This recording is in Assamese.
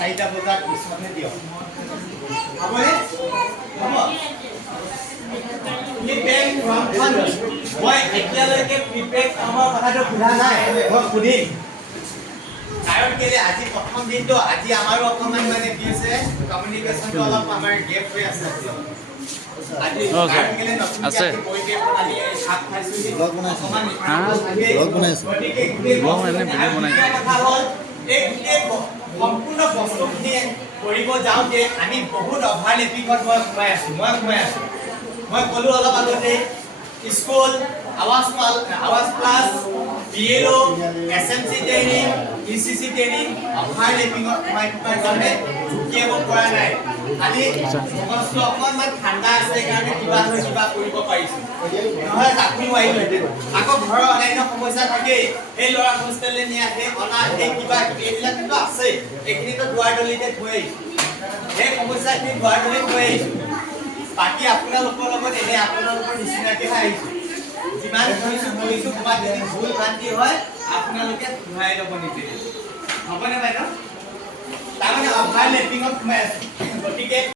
4টা বজাৰ পিছতহে দিয়ক হ'বনে হ'ব ফিডবেক ফ্ৰম মই এতিয়ালৈকে ফিডবেক আমাৰ কথাটো সোধা নাই মই সুধিম কাৰণ কেলে আজি প্ৰথম দিনটো আজি আমাৰো অকমান মানে কি আছে কমিউনিকেশ্যনটো অলপ আমাৰ গেপ হৈ আছে আজি কাৰণ কেলে নতুন আছে পৰিৱেশ প্ৰণালী সাপ খাইছো ব্লগ বনাইছো ব্লগ বনাইছো ব্লগ মানে ভিডিঅ' বনাইছো কথা হ'ল এই সম্পূৰ্ণ বস্তুখিনি কৰিব যাওঁতে আমি বহুত অভাৰলেপিঙত মই সোমাই আছো মই ক'লো অলপ আগতে স্কুল আৱাজ প্লাছ বিএলও এছএমচি ট্ৰেইনিং ইচিচি ট্ৰেইনিং অভাৰলেপিঙত সোমাই থকাৰ কাৰণে ঢুকিয়াব পৰা নাই খালি সমস্ত অকণমান ঠাণ্ডা আছে কাৰণে কিবা নহয় কিবা কৰিব পাৰিছোঁ নহ'লে তাকো নোৱাৰিলোহেঁতেন আকৌ ঘৰৰ অন্যান্য সমস্যা থাকেই এই ল'ৰা হোষ্টেললৈ নিয়া সেই অনা সেই কিবা এইবিলাক কিন্তু আছে এইখিনিতো দুৱাৰ দলিতে থৈ আহিছোঁ সেই সমস্যাখিনি দুৱাৰ দলিত থৈ আহিছোঁ বাকী আপোনালোকৰ লগত এনে আপোনালোকৰ নিচিনাকৈ আহিছোঁ যিমান কৰিছোঁ ক'ৰবাত যদি ভুল ভ্ৰান্তি হয় আপোনালোকে ঘূৰাই ল'ব নিজে হ'বনে বাইদেউ তাৰমানে অভাৰলেপিঙত সোমাই আছোঁ গতিকে